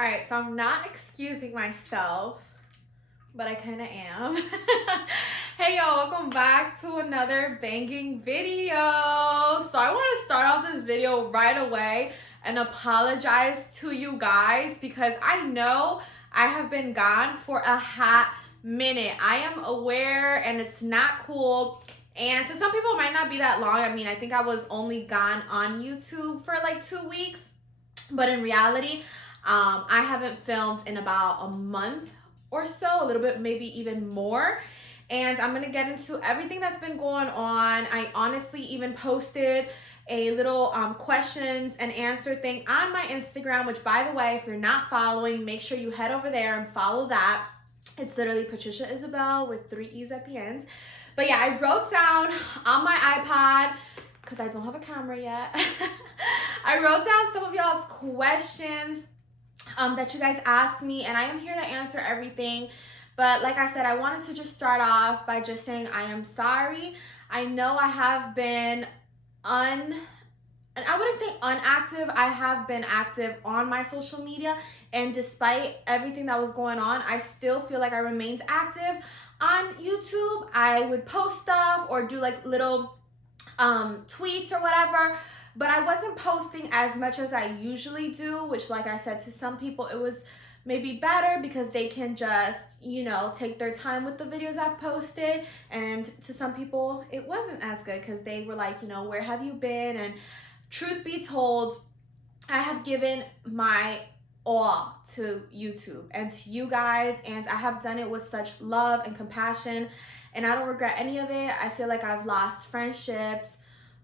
All right, so I'm not excusing myself, but I kind of am. Hey y'all, welcome back to another banging video. So I want to start off this video right away and apologize to you guys because I know I have been gone for a hot minute. I am aware and it's not cool. And to some people it might not be that long. I mean, I think I was only gone on YouTube for like 2 weeks, but in reality, I haven't filmed in about a month or so, a little bit, maybe even more. And I'm gonna get into everything that's been going on. I honestly even posted a little questions and answer thing on my Instagram, which, by the way, if you're not following, make sure you head over there and follow that. It's literally Patricia Isabelle with 3 E's at the end. But yeah, I wrote down on my iPad, because I don't have a camera yet, I wrote down some of y'all's questions that you guys asked me, and I am here to answer everything. But like I said, I wanted to just start off by just saying I am sorry. I know I have been and I wouldn't say unactive. I have been active on my social media, and despite everything that was going on, I still feel like I remained active on YouTube. I would post stuff or do like little tweets or whatever, but I wasn't posting as much as I usually do, which, like I said, to some people it was maybe better because they can just, you know, take their time with the videos I've posted, and to some people it wasn't as good because they were like, you know, where have you been? And truth be told, I have given my all to YouTube and to you guys, and I have done it with such love and compassion, and I don't regret any of it. I feel like I've lost friendships,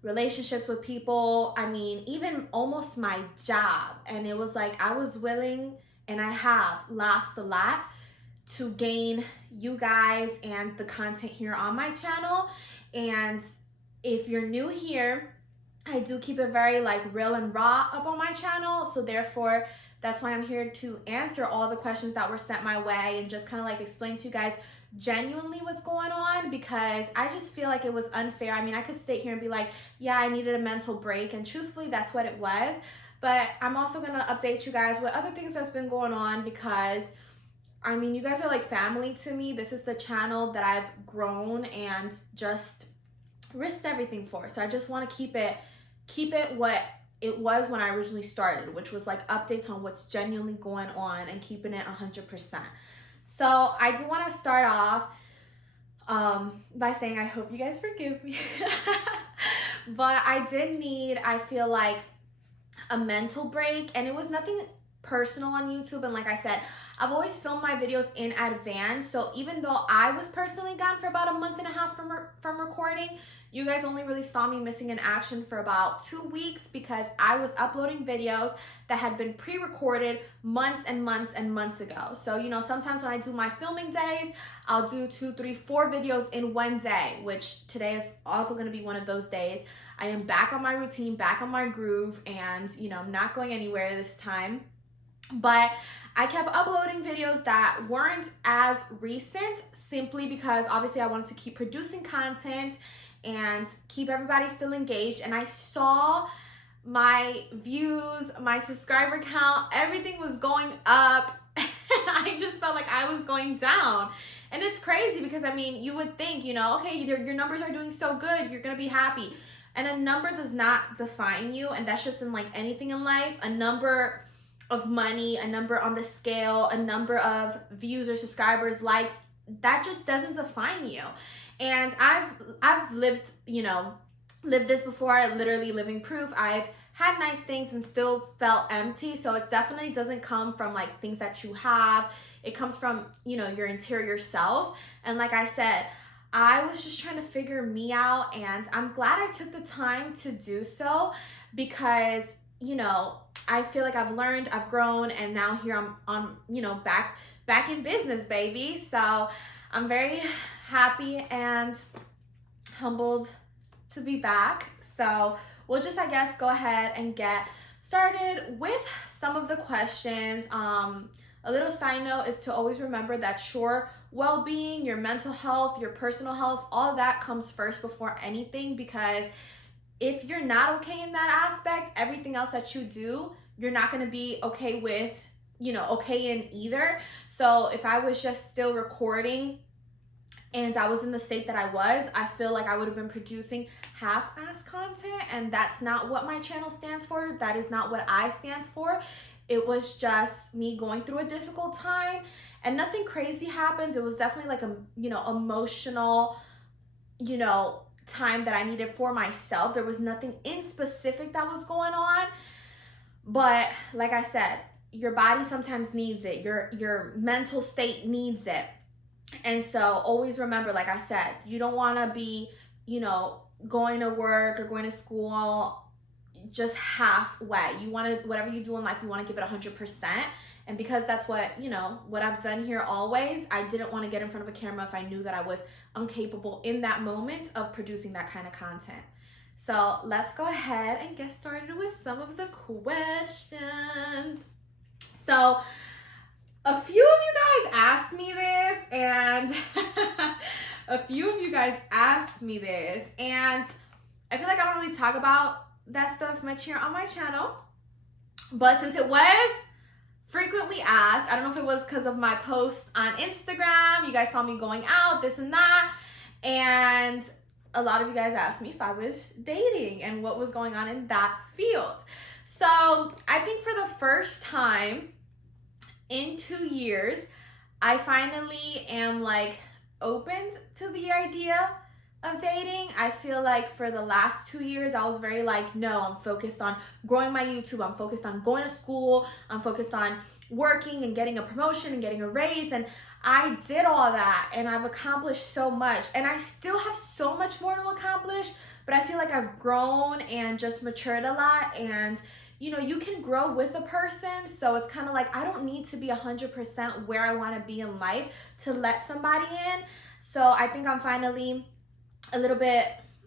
relationships with people, I mean, even almost my job, and it was like I was willing, and I have lost a lot to gain you guys and the content here on my channel. And if you're new here, I do keep it very like real and raw up on my channel, so therefore that's why I'm here to answer all the questions that were sent my way and just kind of like explain to you guys genuinely what's going on, because I just feel like it was unfair. I mean, I could sit here and be like, yeah, I needed a mental break, and truthfully that's what it was. But I'm also gonna update you guys with other things that's been going on, because I mean, you guys are like family to me. This is the channel that I've grown and just risked everything for, so I just want to keep it what it was when I originally started, which was like updates on what's genuinely going on and keeping it 100%. So I do want to start off by saying I hope you guys forgive me. But I did need, I feel like, a mental break, and it was nothing personal on YouTube. And like I said, I've always filmed my videos in advance, so even though I was personally gone for about a month and a half from recording, you guys only really saw me missing in action for about 2 weeks because I was uploading videos that had been pre-recorded months and months and months ago. So, you know, sometimes when I do my filming days, I'll do 2, 3, 4 videos in one day, which today is also going to be one of those days. I am back on my routine, back on my groove, and, you know, I'm not going anywhere this time. But I kept uploading videos that weren't as recent simply because obviously I wanted to keep producing content and keep everybody still engaged. And I saw my views, my subscriber count, everything was going up, and I just felt like I was going down. And it's crazy because, I mean, you would think, you know, okay, your numbers are doing so good, you're gonna be happy. And a number does not define you, and that's just in like anything in life. A number of money, a number on the scale, a number of views or subscribers, likes, that just doesn't define you. And I've lived, you know, lived this before, literally living proof. I've had nice things and still felt empty. So it definitely doesn't come from like things that you have. It comes from, you know, your interior self. And like I said, I was just trying to figure me out, and I'm glad I took the time to do so because, you know, I feel like I've learned, I've grown, and now here I'm on, you know, back in business, baby. So I'm very happy and humbled to be back. So we'll just, I guess, go ahead and get started with some of the questions. A little side note is to always remember that your well-being, your mental health, your personal health, all of that comes first before anything, because if you're not okay in that aspect, everything else that you do, you're not going to be okay with okay in either. So if I was just still recording and I was in the state that I feel like I would have been producing half-ass content, and that's not what my channel stands for. That is not what I stands for. It was just me going through a difficult time, and nothing crazy happens. It was definitely like a, emotional, time that I needed for myself. There was nothing in specific that was going on, but like I said, your body sometimes needs it. Your mental state needs it. And so always remember, like I said, you don't want to be, going to work or going to school just halfway. You want to, whatever you do in life, you want to give it 100%. And because that's what, what I've done here always, I didn't want to get in front of a camera if I knew that I was incapable in that moment of producing that kind of content. So let's go ahead and get started with some of the questions. So a few of you guys asked me this, and I feel like I don't really talk about that stuff much here on my channel. But since it was frequently asked, I don't know if it was because of my posts on Instagram, you guys saw me going out, this and that, and a lot of you guys asked me if I was dating and what was going on in that field. So I think for the first time in 2 years, I finally am like open to the idea of dating. I feel like for the last 2 years, I was very like, no, I'm focused on growing my YouTube. I'm focused on going to school. I'm focused on working and getting a promotion and getting a raise. And I did all that, and I've accomplished so much, and I still have so much more to accomplish, but I feel like I've grown and just matured a lot. And you can grow with a person, so it's kind of like I don't need to be 100% where I want to be in life to let somebody in. So I think I'm finally a little bit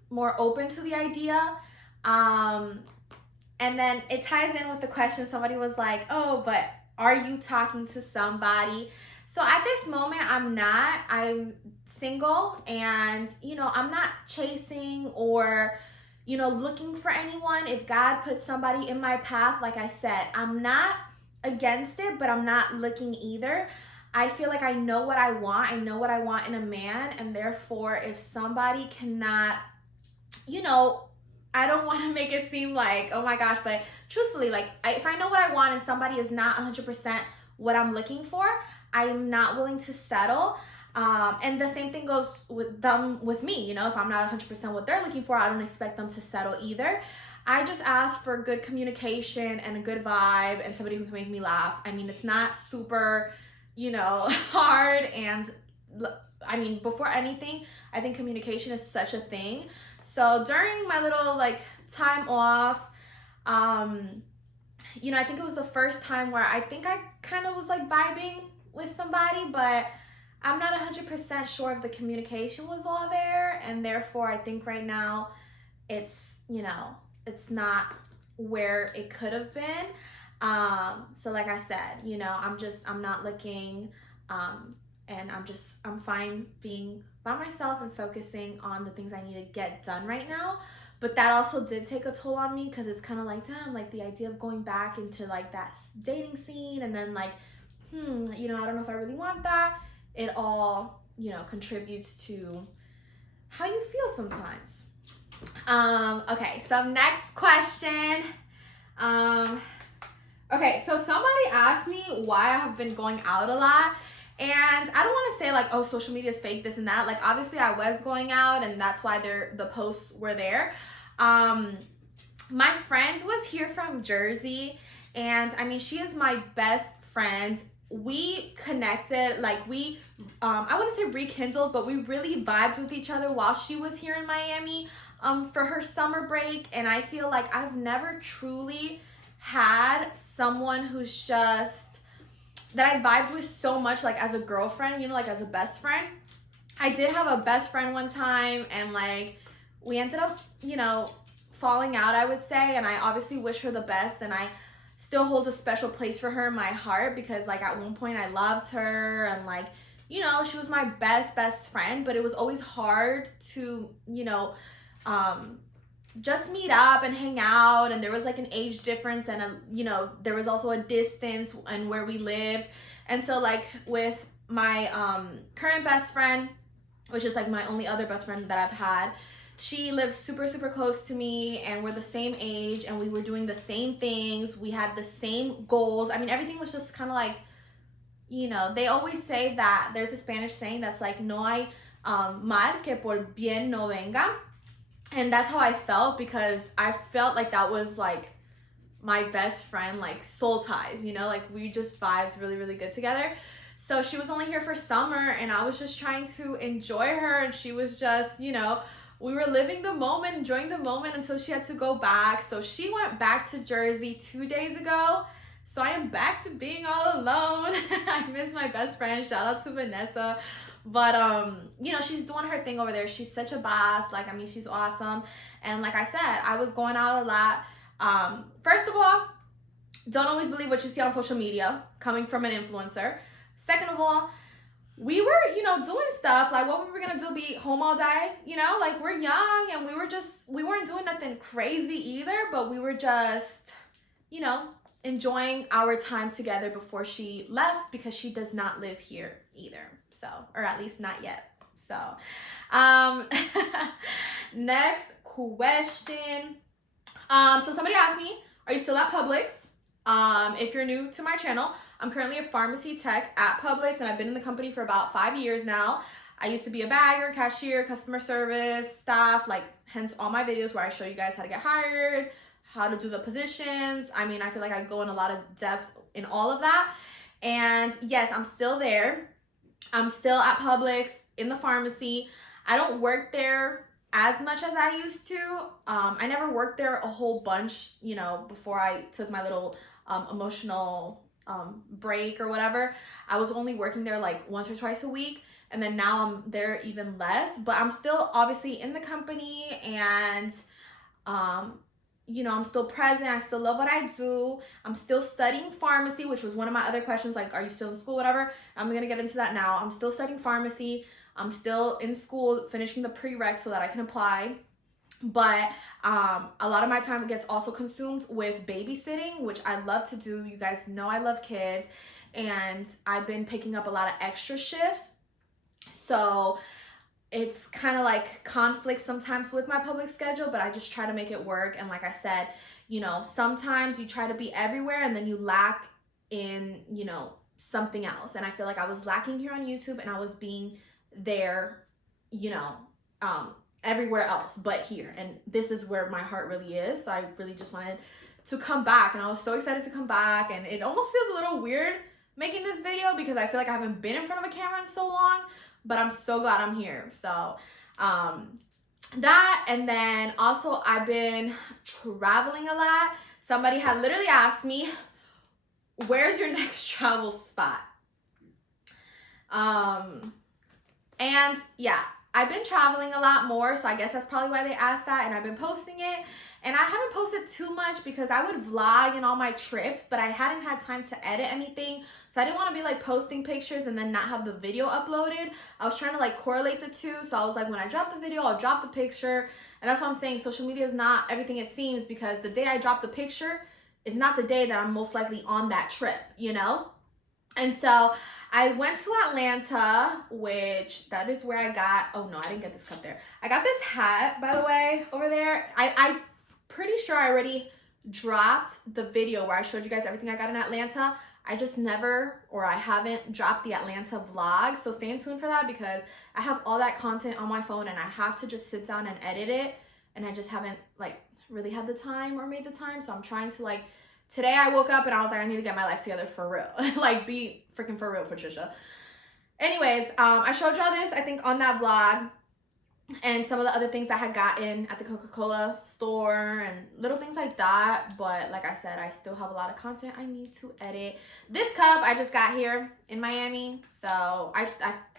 more open to the idea. And then it ties in with the question. Somebody was like, oh, but are you talking to somebody? So at this moment, I'm not. I'm single, and I'm not chasing or looking for anyone. If God puts somebody in my path, like I said, I'm not against it, but I'm not looking either. I feel like I know what I want. I know what I want in a man, and therefore, if somebody cannot, I don't want to make it seem like, oh my gosh, but truthfully, like if I know what I want and somebody is not 100% what I'm looking for, I'm not willing to settle. And the same thing goes with me. If I'm not 100% what they're looking for, I don't expect them to settle either. I just ask for good communication and a good vibe and somebody who can make me laugh. I mean, it's not super, hard. And I mean, before anything, I think communication is such a thing. So during my little time off, I think it was the first time where I think I kind of was vibing with somebody, but I'm not 100% sure if the communication was all there, and therefore I think right now it's, it's not where it could have been. So like I said, I'm not looking, and I'm fine being by myself and focusing on the things I need to get done right now. But that also did take a toll on me, because it's kind of like, damn, the idea of going back into that dating scene, and then I don't know if I really want that. It all, contributes to how you feel sometimes. Okay, so next question. Okay, so somebody asked me why I have been going out a lot. And I don't want to say oh, social media is fake, this and that. Obviously I was going out, and that's why the posts were there. My friend was here from Jersey, and I mean, she is my best friend. We connected, I wouldn't say rekindled, but we really vibed with each other while she was here in Miami for her summer break. And I feel like I've never truly had someone who's just, that I vibed with so much, as a girlfriend, as a best friend. I did have a best friend one time, and we ended up, falling out, I would say. And I obviously wish her the best, and I still hold a special place for her in my heart, because at one point I loved her, and she was my best friend. But it was always hard to just meet up and hang out. And there was like an age difference and you know, there was also a distance and where we lived. And so like with my current best friend, which is like my only other best friend that I've had, she lives super, super close to me, and we're the same age, and we were doing the same things. We had the same goals. I mean, everything was just kind of like, you know, they always say that there's a Spanish saying that's like, no hay mal que por bien no venga. And that's how I felt, because I felt like that was like my best friend, like soul ties, you know, like we just vibed really, really good together. So she was only here for summer, and I was just trying to enjoy her, and she was just, you know, we were living the moment, enjoying the moment until she had to go back. So she went back to Jersey 2 days ago. So I am back to being all alone. I miss my best friend. Shout out to Vanessa. But you know, she's doing her thing over there. She's such a boss. Like, I mean, she's awesome. And like I said, I was going out a lot. First of all, don't always believe what you see on social media coming from an influencer. Second of all, we were, you know, doing stuff like, what were we gonna do, be home all day, you know, like we're young, and we weren't doing nothing crazy either, but we were just, you know, enjoying our time together before she left, because she does not live here either, so, or at least not yet. So next question. So somebody asked me, are you still at Publix? If you're new to my channel, I'm currently a pharmacy tech at Publix, and I've been in the company for about 5 years now. I used to be a bagger, cashier, customer service, staff, like hence all my videos where I show you guys how to get hired, how to do the positions. I mean, I feel like I go in a lot of depth in all of that. And yes, I'm still there. I'm still at Publix in the pharmacy. I don't work there as much as I used to. I never worked there a whole bunch, you know, before I took my little emotional break or whatever. I was only working there like once or twice a week, and then now I'm there even less, but I'm still obviously in the company, and you know, I'm still present. I still love what I do. I'm still studying pharmacy, which was one of my other questions, like, are you still in school, whatever. I'm gonna get into that now. I'm still studying pharmacy. I'm still in school finishing the prereq so that I can apply. But a lot of my time gets also consumed with babysitting, which I love to do. You guys know I love kids, and I've been picking up a lot of extra shifts. So it's kind of like conflict sometimes with my public schedule, but I just try to make it work. And like I said, you know, sometimes you try to be everywhere and then you lack in, you know, something else. And I feel like I was lacking here on YouTube, and I was being there, you know, everywhere else but here, and this is where my heart really is. So I really just wanted to come back, and I was so excited to come back, and it almost feels a little weird making this video because I feel like I haven't been in front of a camera in so long, but I'm so glad I'm here. So that, and then also I've been traveling a lot. Somebody had literally asked me, where's your next travel spot? And yeah, I've been traveling a lot more, so I guess that's probably why they asked that, and I've been posting it. And I haven't posted too much because I would vlog in all my trips, but I hadn't had time to edit anything. So I didn't want to be like posting pictures and then not have the video uploaded. I was trying to like correlate the two. So I was like, when I drop the video, I'll drop the picture. And that's what I'm saying. Social media is not everything it seems, because the day I drop the picture is not the day that I'm most likely on that trip, you know? And so I went to Atlanta, which that is where I got, oh no, I didn't get this cup there. I got this hat, by the way, over there. I'm pretty sure I already dropped the video where I showed you guys everything I got in Atlanta. I just never, or I haven't dropped the Atlanta vlog. So stay tuned for that, because I have all that content on my phone and I have to just sit down and edit it. And I just haven't like really had the time or made the time. So I'm trying to like, today I woke up and I was like, I need to get my life together for real. Like, be freaking for real, Patricia. Anyways, I showed y'all this, I think, on that vlog, and some of the other things I had gotten at the Coca-Cola store and little things like that. But like I said, I still have a lot of content I need to edit. This cup I just got here in Miami, so I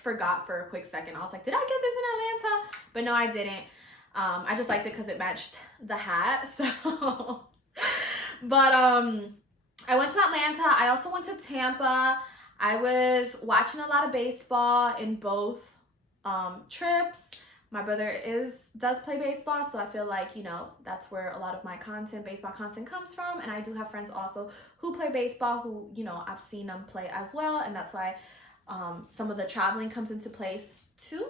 forgot for a quick second. I was like, did I get this in Atlanta? But no, I didn't. I just liked it because it matched the hat. So but I went to Atlanta. I also went to Tampa. I was watching a lot of baseball in both trips. My brother does play baseball, so I feel like, you know, that's where a lot of my content, baseball content, comes from. And I do have friends also who play baseball, who, you know, I've seen them play as well, and that's why some of the traveling comes into place too.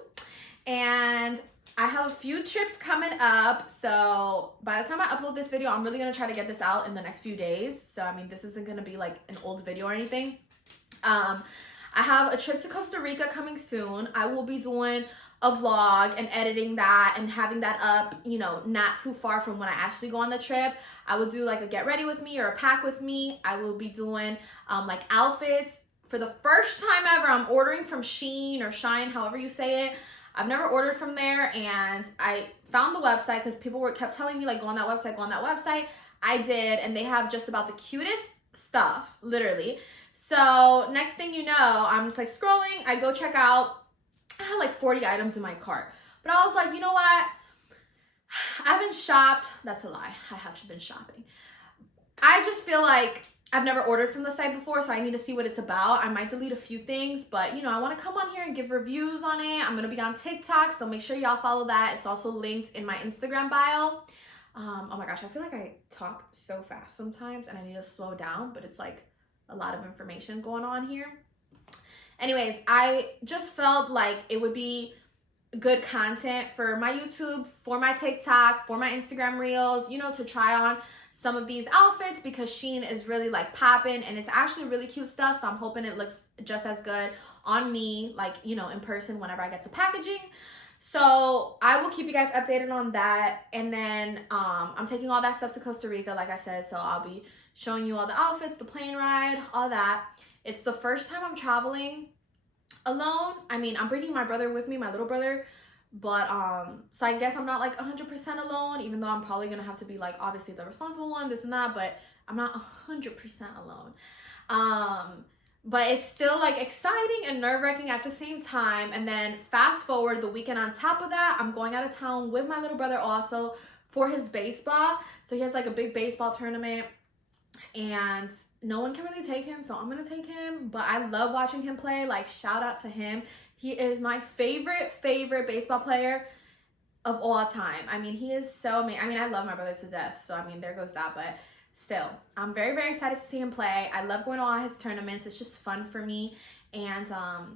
And I have a few trips coming up, so by the time I upload this video, I'm really gonna try to get this out in the next few days. So I mean, this isn't gonna be like an old video or anything. I have a trip to Costa Rica coming soon. I will be doing a vlog and editing that and having that up, you know, not too far from when I actually go on the trip. I will do like a get ready with me or a pack with me. I will be doing like outfits. For the first time ever, I'm ordering from Shein or Shine, however you say it. I've never ordered from there, and I found the website because people kept telling me like, go on that website, go on that website. I did, and they have just about the cutest stuff, literally. So next thing you know, I'm just like scrolling, I go check out, I had like 40 items in my cart. But I was like, you know what? I haven't shopped. That's a lie. I have been shopping. I just feel like I've never ordered from the site before, so I need to see what it's about. I might delete a few things, but you know, I want to come on here and give reviews on it. I'm going to be on TikTok, so make sure y'all follow that. It's also linked in my Instagram bio. Oh my gosh, I feel like I talk so fast sometimes and I need to slow down, but it's like a lot of information going on here. Anyways, I just felt like it would be good content for my YouTube, for my TikTok, for my Instagram reels, you know, to try on some of these outfits because Shein is really like popping and it's actually really cute stuff. So I'm hoping it looks just as good on me, like, you know, in person whenever I get the packaging. So I will keep you guys updated on that. And then I'm taking all that stuff to Costa Rica, like I said. So I'll be showing you all the outfits, the plane ride, all that. It's the first time I'm traveling alone. I mean, I'm bringing my brother with me, my little brother. But so I guess I'm not like 100% alone, even though I'm probably gonna have to be like obviously the responsible one, this and that, but I'm not 100% alone. But it's still like exciting and nerve-wracking at the same time. And then fast forward the weekend on top of that, I'm going out of town with my little brother also for his baseball. So he has like a big baseball tournament and no one can really take him, so I'm gonna take him. But I love watching him play. Like, shout out to him. He is my favorite baseball player of all time. I mean, he is so amazing. I mean, I love my brother to death, so I mean, there goes that. But still, I'm very excited to see him play. I love going to all his tournaments. It's just fun for me. And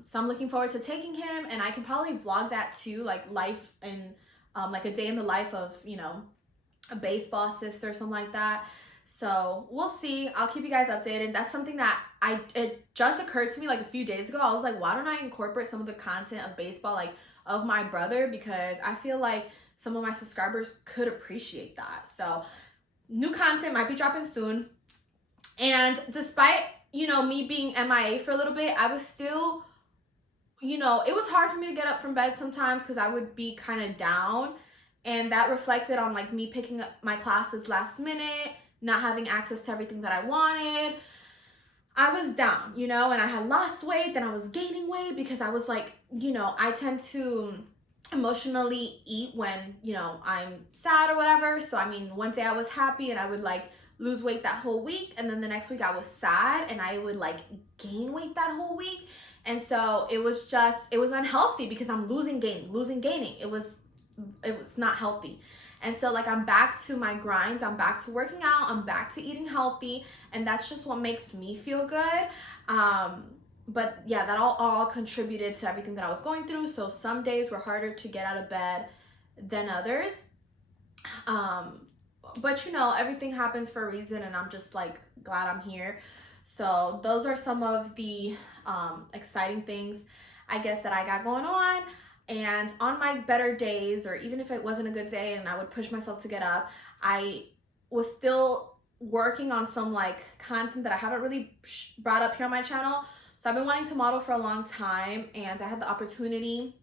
so I'm looking forward to taking him, and I can probably vlog that too, like life and like a day in the life of, you know, a baseball sister or something like that. So we'll see. I'll keep you guys updated. That's something that it just occurred to me like a few days ago. I was like, why don't I incorporate some of the content of baseball, like of my brother, because I feel like some of my subscribers could appreciate that. So new content might be dropping soon. And despite, you know, me being MIA for a little bit, I was still, you know, it was hard for me to get up from bed sometimes because I would be kind of down, and that reflected on like me picking up my classes last minute, not having access to everything that I wanted. I was down, you know, and I had lost weight, then I was gaining weight because I was like, you know, I tend to emotionally eat when, you know, I'm sad or whatever. So I mean, one day I was happy and I would like lose weight that whole week, and then the next week I was sad and I would like gain weight that whole week. And so it was unhealthy because I'm losing, gaining. It was not healthy. And so like I'm back to my grind, I'm back to working out, I'm back to eating healthy, and that's just what makes me feel good. But yeah, that all contributed to everything that I was going through. So some days were harder to get out of bed than others. But you know, everything happens for a reason, and I'm just like glad I'm here. So those are some of the exciting things I guess that I got going on. And on my better days, or even if it wasn't a good day and I would push myself to get up, I was still working on some like content that I haven't really brought up here on my channel. So I've been wanting to model for a long time, and I had the opportunity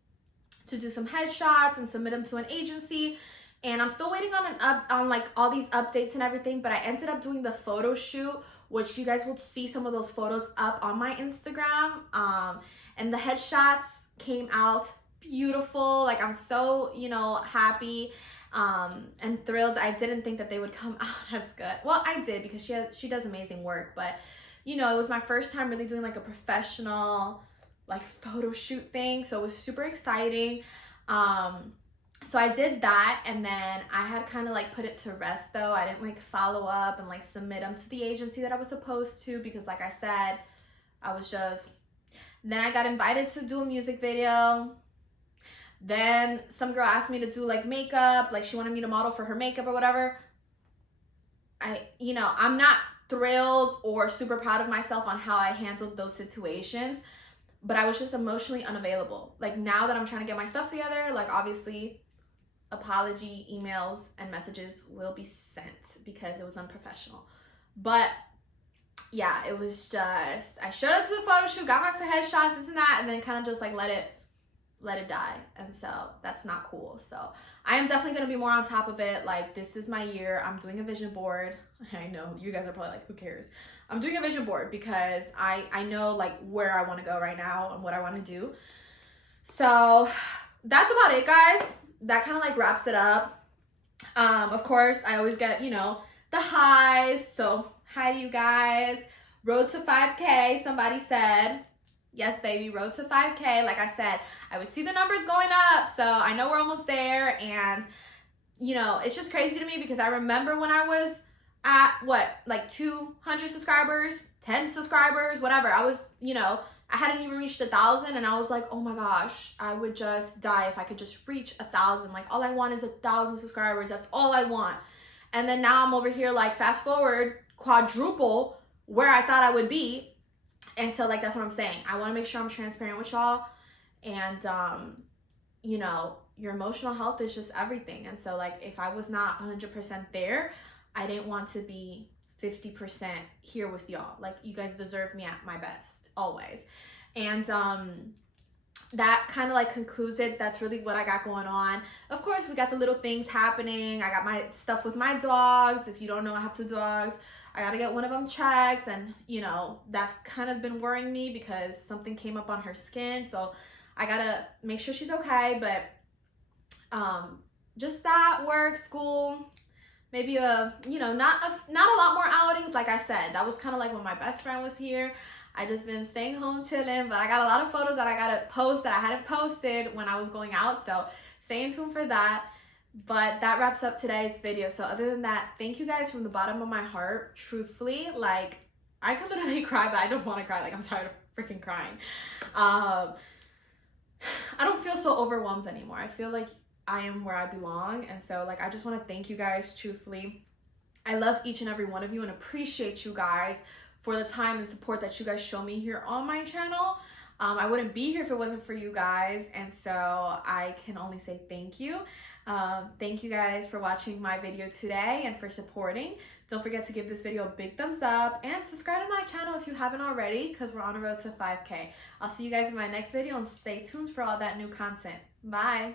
to do some headshots and submit them to an agency. And I'm still waiting on like all these updates and everything, but I ended up doing the photo shoot, which you guys will see some of those photos up on my Instagram. And the headshots came out beautiful. Like, I'm so, you know, happy and thrilled. I didn't think that they would come out as good. Well, I did, because she does amazing work, but you know, it was my first time really doing like a professional like photo shoot thing, so it was super exciting. So I did that, and then I had kind of like put it to rest though. I didn't like follow up and like submit them to the agency that I was supposed to, because like I said, I was just, then I got invited to do a music video. Then some girl asked me to do like makeup, like she wanted me to model for her makeup or whatever. I'm not thrilled or super proud of myself on how I handled those situations, but I was just emotionally unavailable. Like now that I'm trying to get my stuff together, like obviously apology emails and messages will be sent because it was unprofessional. But yeah, it was just, I showed up to the photo shoot, got my headshots, this and that, and then kind of just like let it die. And so that's not cool. So I am definitely going to be more on top of it. Like, this is my year. I'm doing a vision board. I know you guys are probably like, who cares? I'm doing a vision board because I know like where I want to go right now and what I want to do. So that's about it, guys. That kind of like wraps it up. Of course, I always get, the highs. So hi to you guys. Road to 5K, somebody said. Yes, baby, road to 5K. Like I said, I would see the numbers going up, so I know we're almost there. And it's just crazy to me because I remember when I was at like 200 subscribers, 10 subscribers, whatever. I was, I hadn't even reached 1,000, and I was like, oh my gosh, I would just die if I could just reach 1,000. Like, all I want is 1,000 subscribers. That's all I want. And then now I'm over here, like, fast forward, quadruple where I thought I would be. And so, like, that's what I'm saying. I want to make sure I'm transparent with y'all. And, your emotional health is just everything. And so, like, if I was not 100% there, I didn't want to be 50% here with y'all. Like, you guys deserve me at my best, always. And that kind of like concludes it. That's really what I got going on. Of course, we got the little things happening. I got my stuff with my dogs. If you don't know, I have 2 dogs. I got to get one of them checked, and that's kind of been worrying me because something came up on her skin. So I got to make sure she's okay. But just that, work, school, maybe not a lot more outings. Like I said, that was kind of like when my best friend was here. I just been staying home chilling, but I got a lot of photos that I gotta post that I hadn't posted when I was going out, so stay tuned for that. But that wraps up today's video. So other than that, thank you guys from the bottom of my heart. Truthfully, like, I could literally cry, but I don't want to cry. Like, I'm tired of freaking crying. I don't feel so overwhelmed anymore. I feel like I am where I belong, and so like I just want to thank you guys. Truthfully, I love each and every one of you and appreciate you guys for the time and support that you guys show me here on my channel. I wouldn't be here if it wasn't for you guys, and so I can only say thank you. Thank you guys for watching my video today and for supporting. Don't forget to give this video a big thumbs up and subscribe to my channel if you haven't already, because we're on a road to 5K. I'll see you guys in my next video, and stay tuned for all that new content. Bye!